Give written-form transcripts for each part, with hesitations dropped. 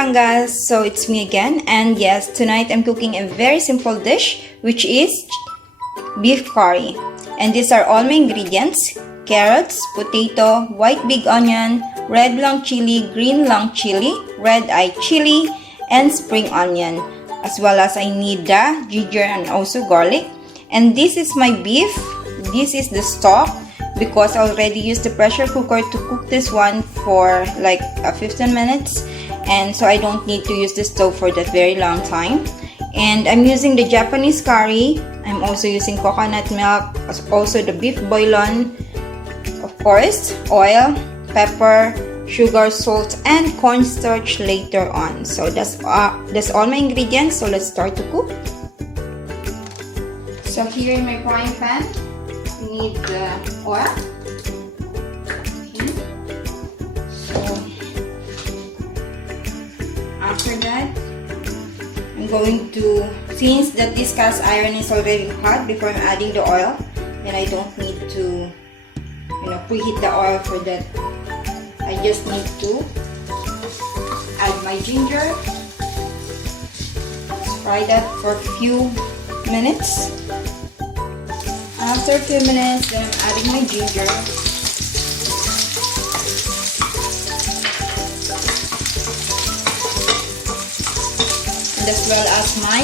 Batangas, so it's me again, and yes, tonight I'm cooking a very simple dish which is beef curry. And these are all my ingredients: carrots, potato, white big onion, red long chili, green long chili, red eye chili, and spring onion. As well as I need the ginger and also garlic. And this is my beef. This is the stock, because I already used the pressure cooker to cook this one for like 15 minutes, and so I don't need to use the stove for that very long time. And I'm using the Japanese curry. I'm also using coconut milk, also the beef bouillon, of course, oil, pepper, sugar, salt, and cornstarch later on. So that's all my ingredients. So let's start to cook. So here in my frying pan, we need the oil. Okay. So after that, I'm going to, since that this cast iron is already hot before I'm adding the oil, then I don't need to, preheat the oil for that. I just need to add my ginger. Let's fry that for a few minutes. After a few minutes, then I'm adding my ginger. And as well as my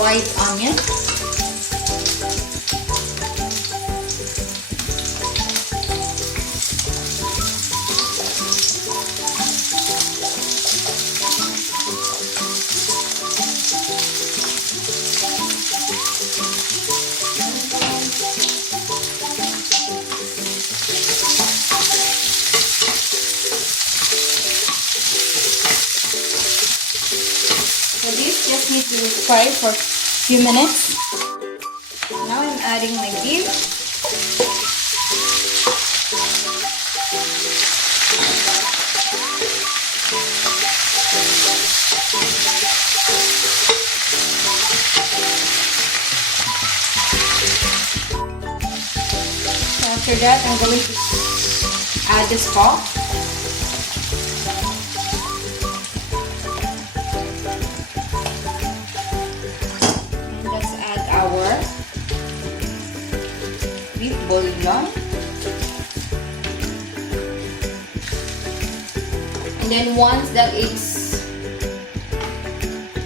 white onion. So this just need to fry for a few minutes. Now I'm adding my beef. So after that, I'm going to add the stock. Beef bouillon, and then once that it's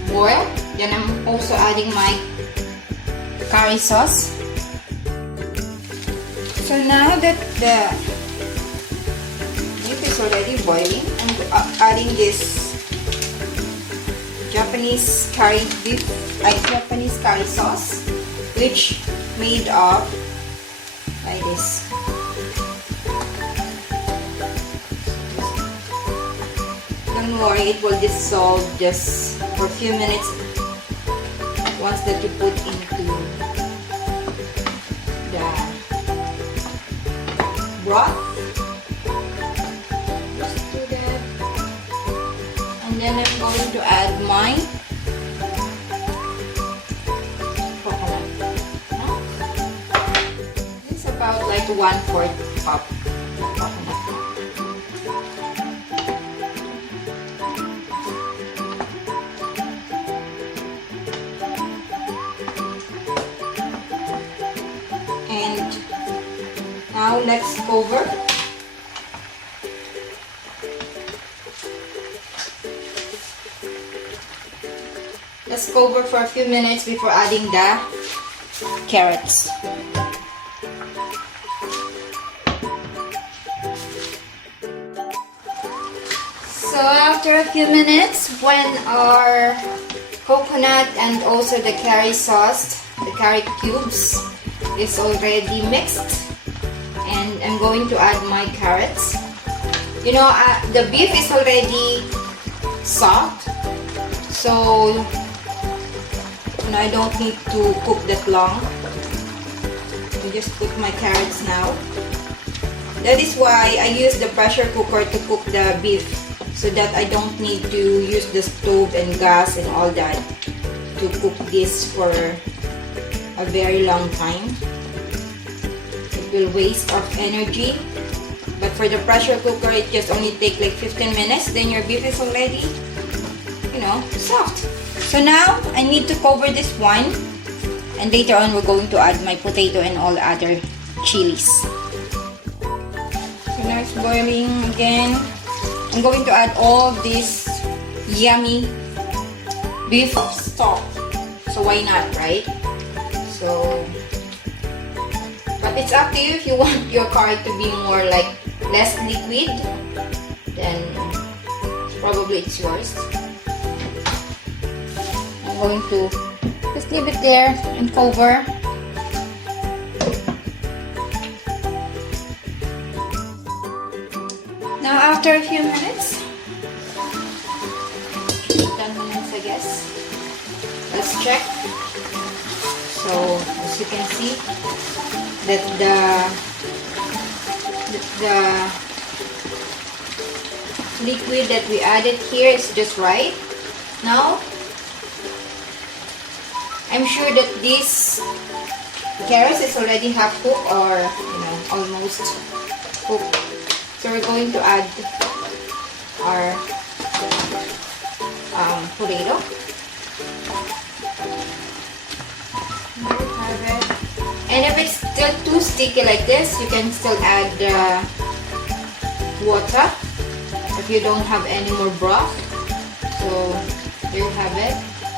boiled, then I'm also adding my curry sauce. So now that the beef is already boiling, I'm adding this Japanese curry sauce, which made of like this. Don't worry, it will dissolve just for a few minutes once that you put into the broth. Just do that. And then I'm going to add my about like 1/4 cup of coconut. And now let's cover. Let's cover for a few minutes before adding the carrots. So after a few minutes, when our coconut and also the curry sauce, the curry cubes, is already mixed, and I'm going to add my carrots. The beef is already soft, so I don't need to cook that long. I just put my carrots now. That is why I use the pressure cooker to cook the beef, so that I don't need to use the stove and gas and all that to cook this for a very long time. It will waste of energy But for the pressure cooker, it just only take like 15 minutes. Then your beef is already, you know, soft. So now, I need to cover this one. And later on, we're going to add my potato and all the other chilies. So now it's boiling again. I'm going to add all this yummy beef stock. So why not, right? So, but it's up to you if you want your curry to be more like less liquid, then probably it's yours. I'm going to just leave it there and cover. Now after a few minutes, 10 minutes I guess, let's check. So as you can see that the liquid that we added here is just right. Now I'm sure that this carrots is already half cooked or almost cooked. So we're going to add our potato. And if it's still too sticky like this, you can still add water if you don't have any more broth. So there you have it.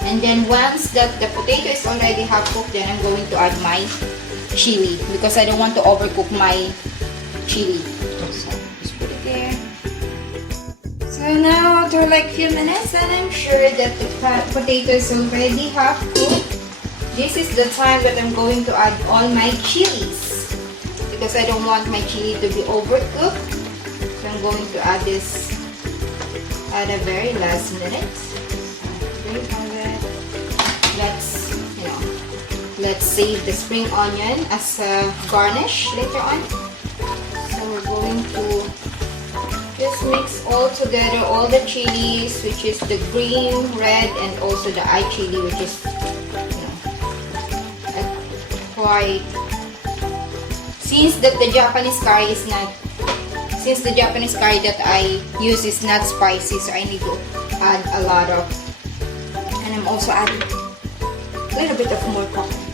And then once that the potato is already half cooked, then I'm going to add my chili because I don't want to overcook my chili. So just put it there. So now after like a few minutes, and I'm sure that the potato is already half cooked. This is the time that I'm going to add all my chilies because I don't want my chili to be overcooked. So I'm going to add this at a very last minute. There you have it. Let's save the spring onion as a garnish later on. So we're going to just mix all together all the chilies, which is the green, red, and also the eye chili, which is quite, since that the Japanese curry that I use is not spicy, so I need to add a lot of, and I'm also adding a little bit of more coconut.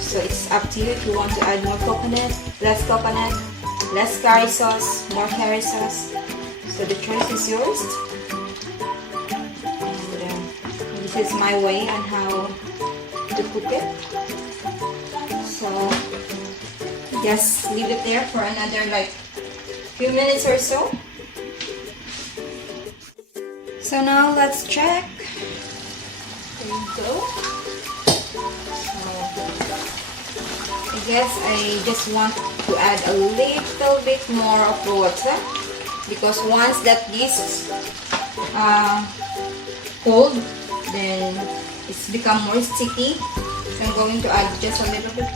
So it's up to you if you want to add more coconut, less curry sauce, more curry sauce. So the choice is yours. And this is my way on how to cook it. So just leave it there for another like few minutes or so. So now let's check. There you go. I guess I just want to add a little bit more of water because once that this cold, then it's become more sticky. So I'm going to add just a little bit.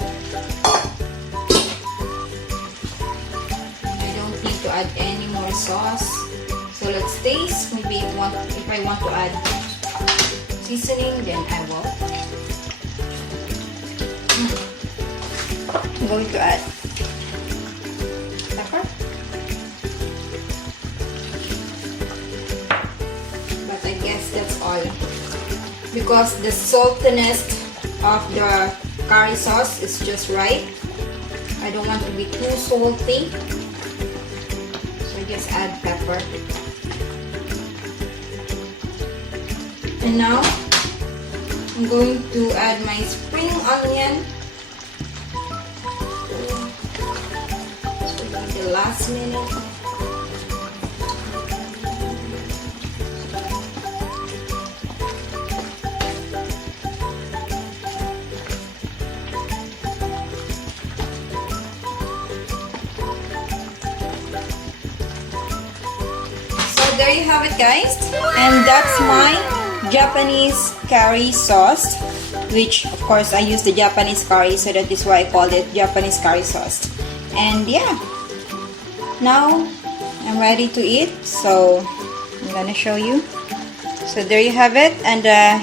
I don't need to add any more sauce. So let's taste. Maybe if I want to add seasoning, then I will. I'm going to add pepper. But I guess that's all. Because the saltiness of the curry sauce is just right. I don't want to be too salty. So I just add pepper. And now I'm going to add my spring onion. This will be the last minute. So there you have it, guys. And that's my Japanese curry sauce, which of course I use the Japanese curry, so that is why I called it Japanese curry sauce. And yeah, now I'm ready to eat, so I'm gonna show you. So there you have it. And yeah,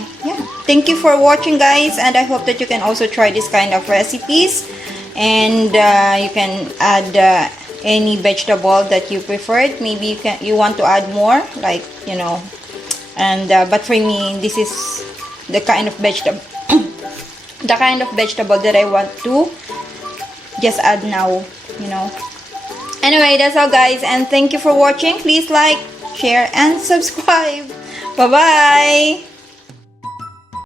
thank you for watching, guys, and I hope that you can also try this kind of recipes, and you can add any vegetable that you preferred. Maybe you want to add more, like, you know. And but for me, this is the kind of vegetable the kind of vegetable that I want to just add now, you know. Anyway, that's all guys, and thank you for watching. Please like, share, and subscribe. Bye bye.